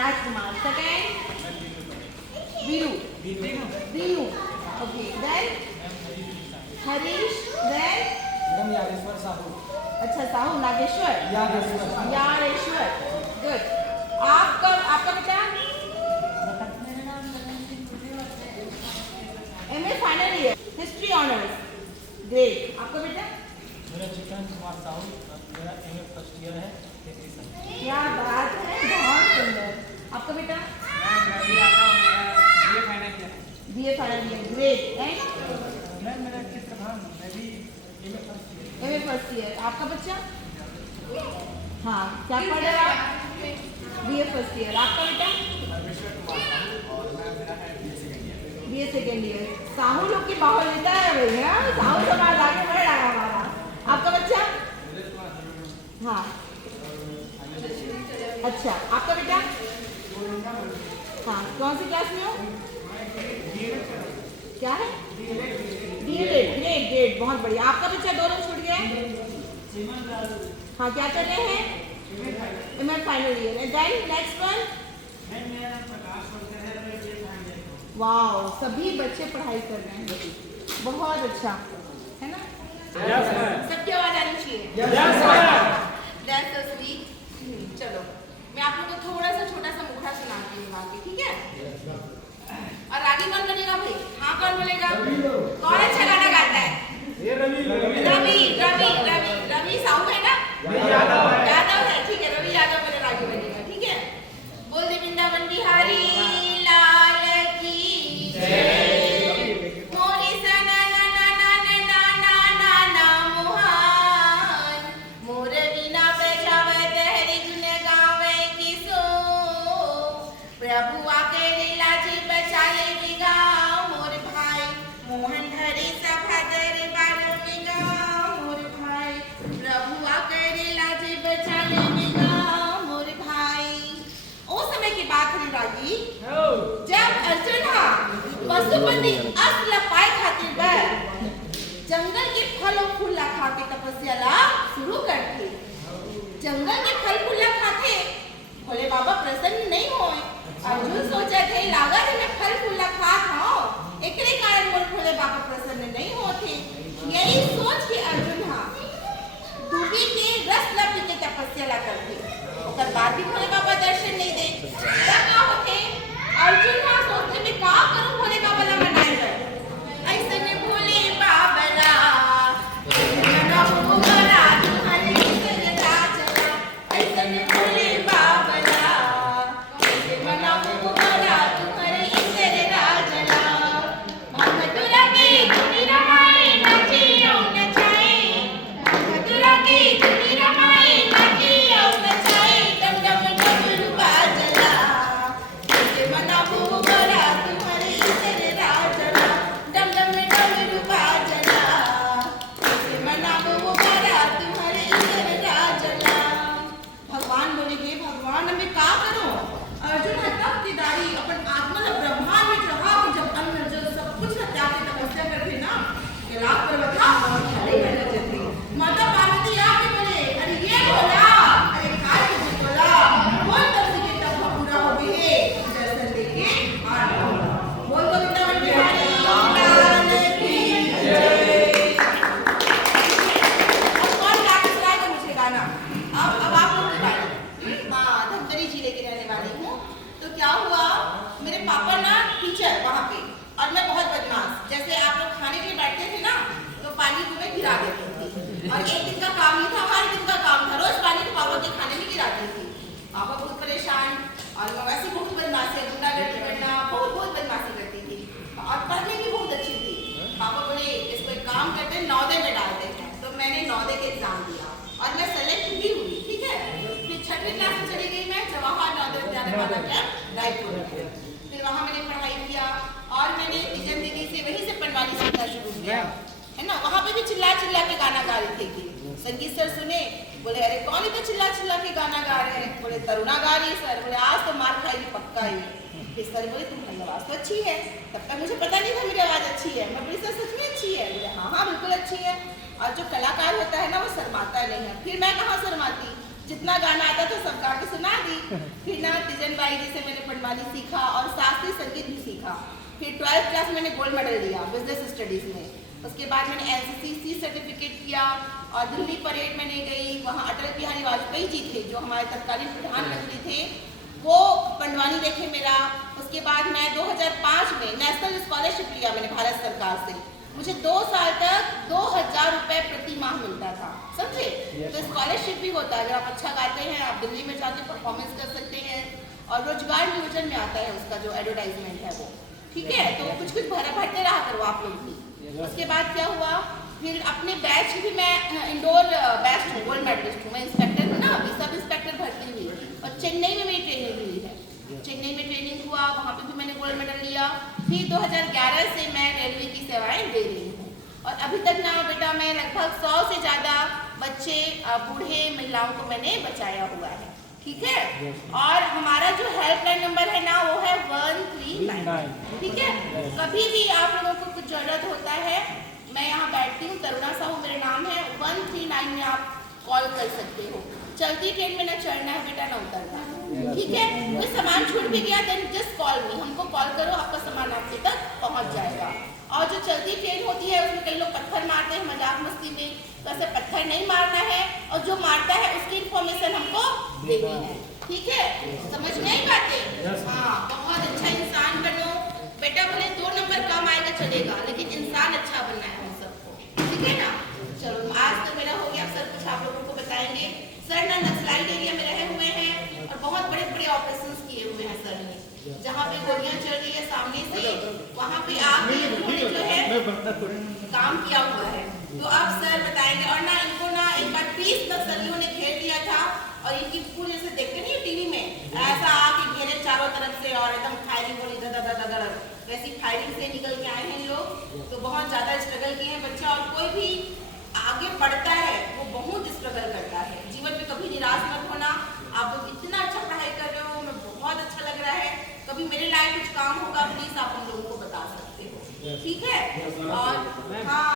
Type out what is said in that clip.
Rajkumar. Second, Viru. Vinu. Okay. Then Harish. Then यारेश्वर Sahu. अच्छा Sahu Nageshwar. यारेश्वर. Good. आपका बेटा MA final year history honours. Great. आपका बेटा मेरा चिकन कुमार साहू. मेरा MA फर्स्ट ईयर है. क्या बात है, बहुत सुंदर. आपका बेटा BA final year. Great. And मेरा चित्रभान. मैं भी MA फर्स्ट ईयर. आपका बच्चा हाँ क्या पढ़ रहा है? BA first year. आपका बेटा BA सेकेंड ईयर. साहू लोग की बाहर लेता है भाई. हाँ साहू समाज आगे बढ़ रहा है हमारा. आपका बच्चा हाँ अच्छा. आपका बेटा हाँ कौन सी क्लास में हो? क्या है? DLED. ग्रेट ग्रेट बहुत बढ़िया. आपका बच्चा 2 रंग छूट गया है. हाँ क्या कर रहे हैं? MA final year. Then next one. Wow सभी बच्चे पढ़ाई कर रहे हैं. बहुत अच्छा है ना. सबकी आवाज आनी चाहिए. That's so sweet. चलो मैं आप लोगों को थोड़ा सा छोटा सा मुखड़ा सुनाती हूँ आगे. ठीक है. और आगे कौन बनेगा भाई? हाँ कौन बोलेगा? कौन अच्छा गाना गाता है? रवि साहू है ना? यादव है. ठीक है रवि यादव मेरे आगे बनेगा. ठीक है. बोल दे वृंदावन बिहारी लाल की जय. मोरी सना ना ना ना ना ना ना ना ना मोहन मोर बिना बैठावत हरि गुण गावे किसो प्रभु आके लीला जी बचा ले बिगा मोर भाई मोहन धरी सभा दरबार बिगा मोर भाई प्रभु आके लीला जी बचा ले बिगा मोर भाई. ओ समय की बात है राजी जब अर्जुन पशुपति अस्त्र पाए खातिर बर जंगल के फल और फूल ला खा के तपस्या ला शुरू करते. जंगल के फल फूल ला खाते भोले बाबा प्रसन्न नहीं होए. अर्जुन सोचा थे लागत है मैं फल फूल ला खात हूं एकरे कारण मोर भोले बाबा प्रसन्न नहीं होते. यही सोच के अर्जुन दूबी के रस ला पी के तपस्या ला करते. ओकर बाद भी भोले बाबा दर्शन नहीं दे. तब का होते अर्जुन सोचते मैं का करूं भोले बाबा ला मनाए बर. ऐसे में भोले बाबा ला मना भोगरा तुम्हारे इधर राजा. ऐसे में भोले बाबा ला मना भोगरा तुम्हारे इधर राजा. मधुरा की धुनी रमाए नचियो नचाए. मधुरा की धुनी रमाए नचियो नचाए. डम डम डमरू बाजला ऐसे मना भोगरा तुम्हारे इधर राजा. डम डम डमरू बाजला ऐसे मना भोगरा तुम्हारे इधर राजा. भगवान बोले हे भगवान मैं का करूं? अर्जुन तब तिदारी अपन आत्मा न ब्रह्मांड में रहा कि जब अन्न जल सब कुछ त्याग के तपस्या करते ना कैलाश पर्वत खड़े कर जाते. माता पार्वती आके बोले अरे ये बोला अरे काय के बोला बोल तब से के तब पूरा हो गए दर्शन देके आ रहा. बोल दो वृंदावन बिहारी लाल की जय. अब कौन गा के सुनाएगा मुझे गाना? अब आप लोग गाइए. हाँ धमतरी जिले की रहने वाली हूँ. तो क्या हुआ मेरे पापा ना टीचर वहाँ पे और मैं बहुत बदमाश. जैसे आप लोग खाने के लिए बैठते थे ना तो पानी को मैं गिरा देती थी. और एक दिन का काम ही था हर दिन का काम था रोज पानी को पापा के खाने में गिराती थी. पापा बहुत परेशान और मैं वैसे बहुत बदमाशी गुंडागर्दी करना बहुत बदमाशी करती थी. और पढ़ने की बहुत अच्छी थी. पापा बोले इसको एक काम करते हैं नवोदय में डालते हैं. तो मैंने नवोदय के एग्जाम दिया और मैं सेलेक्ट भी हुई. ठीक है. फिर 6वीं क्लास में चली गई मैं जवाहर नवोदय विद्यालय वाला कैंप रायपुर. फिर वहाँ मैंने पढ़ाई किया और मैंने निजन दीदी से वहीं से पनवानी सीखना शुरू किया है ना. वहाँ पे भी चिल्ला चिल्ला के गाना गा रही थी. संगीत सर सुने बोले अरे कौन इतना चिल्ला चिल्ला के गाना गा रहे हैं? बोले तरुणा गा रही है सर. बोले आज तो मार खाएगी पक्का ही. फिर सर बोले तुम्हारी आवाज़ तो अच्छी है. तब तक मुझे पता नहीं था मेरी आवाज़ अच्छी है. मैं बोली सर सच में अच्छी है? बोले हाँ हाँ बिल्कुल अच्छी है. और जो कलाकार होता है ना वो शर्माता नहीं है. फिर मैं कहाँ शर्माती. जितना गाना आता था सब गा के सुना दी। फिर ना तिजन बाई जी से मैंने पंडवानी सीखा और शास्त्रीय संगीत भी सीखा। फिर 12th क्लास में मैंने गोल्ड मेडल लिया बिजनेस स्टडीज में। उसके बाद मैंने NCC सर्टिफिकेट किया और दिल्ली परेड मैंने गई। वहाँ अटल बिहारी वाजपेयी जी थे जो हमारे तत्कालीन प्रधानमंत्री थे, वो पंडवानी देखे मेरा। उसके बाद मैं 2005 में नेशनल स्कॉलरशिप लिया मैंने भारत सरकार से। मुझे 2 साल तक 2000 रुपये प्रति माह मिलता था, समझे। तो स्कॉलरशिप भी होता है, अगर आप अच्छा गाते हैं आप दिल्ली में जाके परफॉर्मेंस कर सकते हैं। और रोजगार नियोजन में आता है उसका जो एडवर्टाइजमेंट है वो, ठीक है। तो कुछ भरते रहा करो आप लोग भी। उसके बाद क्या हुआ, फिर अपने बैच भी मैं इंडोर बैच हूँ, गोल्ड मेडलिस्ट हूँ। मैं इंस्पेक्टर हूँ ना, अभी सब इंस्पेक्टर भर्ती हुई और चेन्नई में मेरी ट्रेनिंग हुई है। चेन्नई में ट्रेनिंग हुआ, वहाँ पे भी मैंने गोल्ड मेडल लिया। फिर 2011 से मैं रेलवे की सेवाएं दे रही हूँ और अभी तक ना बेटा मैं लगभग 100 से ज़्यादा बच्चे, बूढ़े, महिलाओं को मैंने बचाया हुआ है, ठीक है। और हमारा जो हेल्पलाइन नंबर है ना वो है 139, ठीक है। कभी भी आप लोगों को कुछ जरूरत होता है, मैं यहाँ बैठती हूँ, करुणा साहू मेरा नाम है। 139 में आप कॉल कर सकते हो। चलती ट्रेन में ना चढ़ना है बेटा, ना उतरना है, ठीक है। कोई सामान छूट भी गया देन जस्ट कॉल मी, हमको कॉल करो, आपका सामान आपके तक पहुँच जाएगा। और जो चलती ट्रेन होती है उसमें कई लोग पत्थर मारते हैं मजाक मस्ती में, तो ऐसे पत्थर नहीं मारना है और जो मारता है उसकी इन्फॉर्मेशन हमको देनी है, ठीक है। समझ नहीं पाते? हाँ, बहुत अच्छा इंसान बनो बेटा, भले 2 नंबर कम आएगा चलेगा, लेकिन इंसान अच्छा बनना है हम सबको, ठीक है ना। चलो आज तो मेरा हो गया, सर कुछ आप लोगों को बताएंगे। सर ना नक्सलाइट एरिया में रहे हुए हैं और बहुत बड़े बड़े ऑपरेशन किए हुए हैं सर ने। जहाँ पे गोलियां चल रही है सामने से, वहाँ पे आप उन्होंने जो है काम किया हुआ है। तो अब सर बताएंगे। और ना इनको ना एक बार 20 नक्सलियों ने घेर लिया था और इनकी पूरी जैसे देखते नहीं टीवी में ऐसा आके घेरे चारों तरफ से और एकदम फायरिंग हो रही धड़, वैसी फायरिंग से निकल के आए हैं लोग। तो बहुत ज़्यादा स्ट्रगल किए हैं बच्चा, और कोई भी आगे बढ़ता है वो बहुत स्ट्रगल करता है। जीवन में कभी निराश मत होना। आप लोग इतना अच्छा पढ़ाई कर रहे हो, हमें बहुत अच्छा लग रहा है। कभी मेरे लायक कुछ काम होगा प्लीज आप हम लोगों को बता सकते हो, ठीक है। और हाँ।